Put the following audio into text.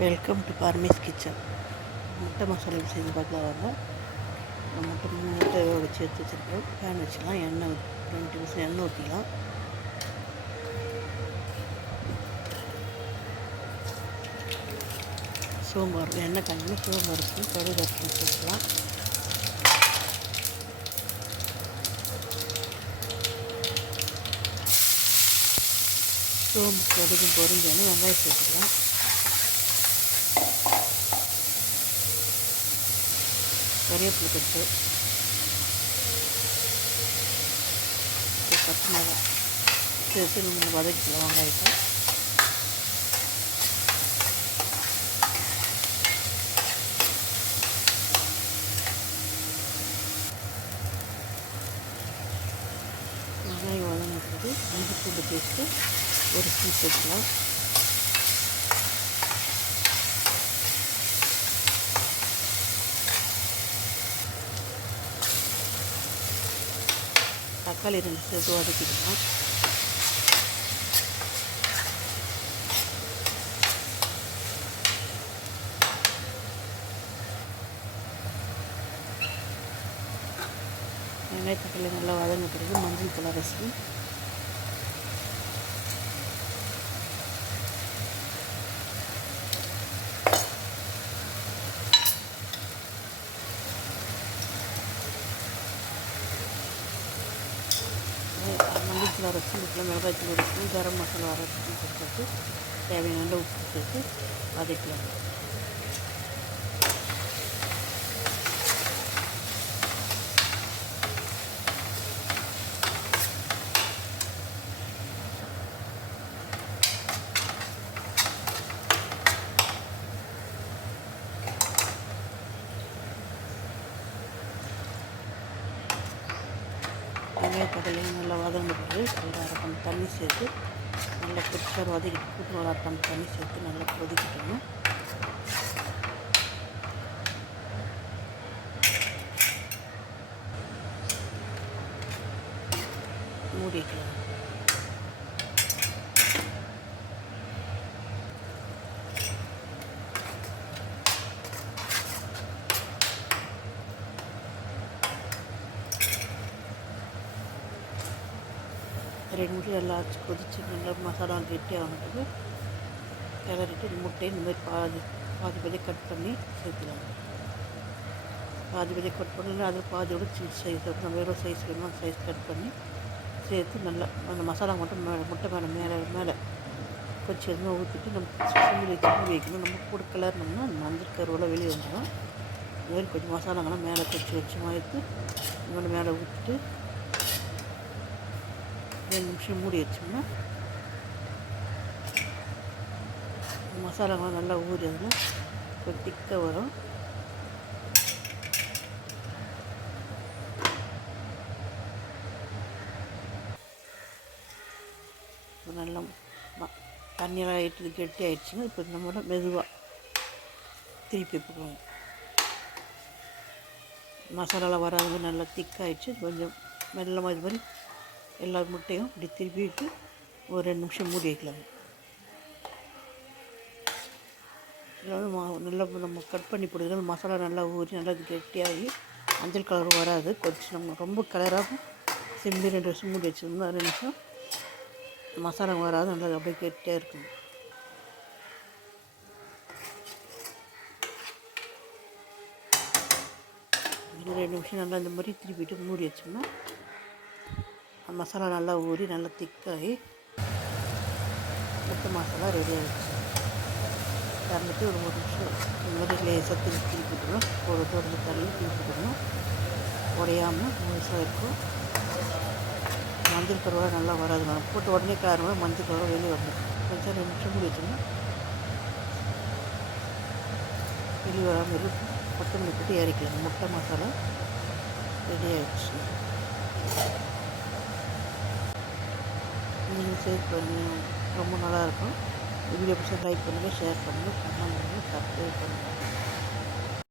Welcome to பார்மிஸ் kitchen முட்டை மசாலா செஞ்சு பார்க்கலாம் வாங்க முட்டை முட்டையோ முட்டை வச்சு எடுத்து வச்சுருக்கேன் பேன் வச்சுக்கலாம். எண்ணெய் ரெண்டு நிமிஷம் எண்ணெய் ஊற்றிக்கலாம் சோம்பு எண்ணெய் காய்ஞ்சு சோம்பு அரைச்சி கடுகு அரைச்சி சேர்க்கலாம் சோம்பு கடுகு பொரிஞ்சோன்னு வெங்காயம் சேர்த்துக்கலாம். கறிவேப்பிலை கொத்து பச்சை மிளகா மிளகாய் சேர்த்து நம்ம வதக்கிக்கலாம் வெங்காயத்தை. வெங்காயம் வதங்கிட்டு இஞ்சி பூண்டு பேஸ்ட்டு ஒரு ஸ்பூன் சேர்த்துக்கலாம். தக்காளி ரெண்டு சேர்த்து வதக்கிக்கலாம் வெங்காய தக்காளி நல்லா வதங்க பிறகு மஞ்சள் தூள் அரைச்சி மல்லித்தூள் அரைச்சி வீட்டில் மிளகாய்த்தூள் இருக்கும் கரம் மசாலா அரைச்சி போட்டு தேவையான உப்பு சேர்த்து வதக்கலாம் வெங்காய கடலையும் நல்லா வதங்கின பிறகு ஒரு அரை டம்ளர் தண்ணி சேர்த்து நல்லா கொதிச்சார் வதக்கிட்டு கூட்டு ஒரு அரை டம்ளர் தண்ணி சேர்த்து நல்லா கொதிக்கிட்டணும் மூடிக்கலாம் ரெண்டு நிமிஷம் எல்லாம் அரைச்சி கொதித்து நல்லா மசாலா கெட்டியாகணுக்கு கிளறிட்டு இந்த முட்டையை இந்த மாதிரி பாதி பாதி பாதி கட் பண்ணி சேர்த்துக்கலாம் பாதி பாதி கட் பண்ணி அதில் பாதியோட சின்ன சைஸ் நம்ம எவ்வளோ சைஸ் வேணுமோ அந்த சைஸ் கட் பண்ணி சேர்த்து நல்லா அந்த மசாலா மட்டும் மேலே முட்டை மேலே மேலே மேலே கொஞ்சம் எதுவும் ஊற்றிட்டு நம்ம சிம்மில் வச்சு வைக்கணும். நம்ம கூட கிளறினோம்னா அந்த மஞ்சள் கருவெல்லாம் வெளியே வந்துடும் இந்த மாதிரி கொஞ்சம் மசாலாங்கெல்லாம் மேலே கொஞ்சம் கொஞ்சமாக எடுத்து இந்த மேலே ஊற்றிட்டு ரெண்டு நிமிஷம் மூடி வச்சோம்னா மசாலாலாம் நல்லா ஊறி அதில் ஒரு திக்காக வரும் நல்லா ம- தண்ணியெல்லாம் ஆகிட்டு கெட்டி ஆயிடுச்சுங்க இப்போ நம்மளோட மெதுவாக திருப்பி போடுவோம். மசாலாலாம் வராது நல்லா திக்காயிடுச்சு. கொஞ்சம் மெல்லமாக இது மாதிரி எல்லா முட்டையும் இப்படி திருப்பிட்டு ஒரு ரெண்டு நிமிஷம் மூடி வைக்கலாம் இதோட மா நல்லா நம்ம கட் பண்ணி போடுறதுனால மசாலா நல்லா ஊறி நல்லா கெட்டியாகி மஞ்சள் கலர் வராது. கொஞ்சம் நம்ம ரொம்ப கலராக சிம்பி ரெண்டு நிமிஷம் மூடி வச்சிருந்தோம்னா ரெண்டு நிமிஷம் மசாலா வராது. நல்லா அப்படியே கெட்டியாக இருக்கும். ரெண்டு நிமிஷம் நல்லா இந்த மாதிரி திருப்பிட்டு மூடி வச்சோம்னா மசாலா நல்லா ஊறி நல்லா திக்காகி முட்டை மசாலா ரெடி ஆகிடுச்சு திறந்துட்டு ஒரு ஒரு நிமிஷம் இந்த மாதிரி லேசாக திருப்பி திருப்பி ஒரு தொடர்ந்து தள்ளி திருப்பி உடையாமல் முழுசாக இருக்கும். மஞ்சள் கருவாக நல்லா வராது நம்ம போட்டு உடனே காரணமாக மஞ்சள் கருவாக வெளியே வரணும் கொஞ்சம் ரெண்டு நிமிஷம் மூடி வச்சோம்னா வெளியே வராமல் இருக்கும் கொத்தமல்லி போட்டு இறக்கலாம் முட்டை மசாலா ரெடி ஆகிடுச்சு நீங்கள் சேவ் பண்ணி ரொம்ப நல்லாயிருக்கும் வீடியோ பிடிச்சா லைக் பண்ணுங்கள் ஷேர் பண்ணுங்கள் கமெண்ட் பண்ணுங்கள் சப்ஸ்கிரைப் பண்ணுங்கள்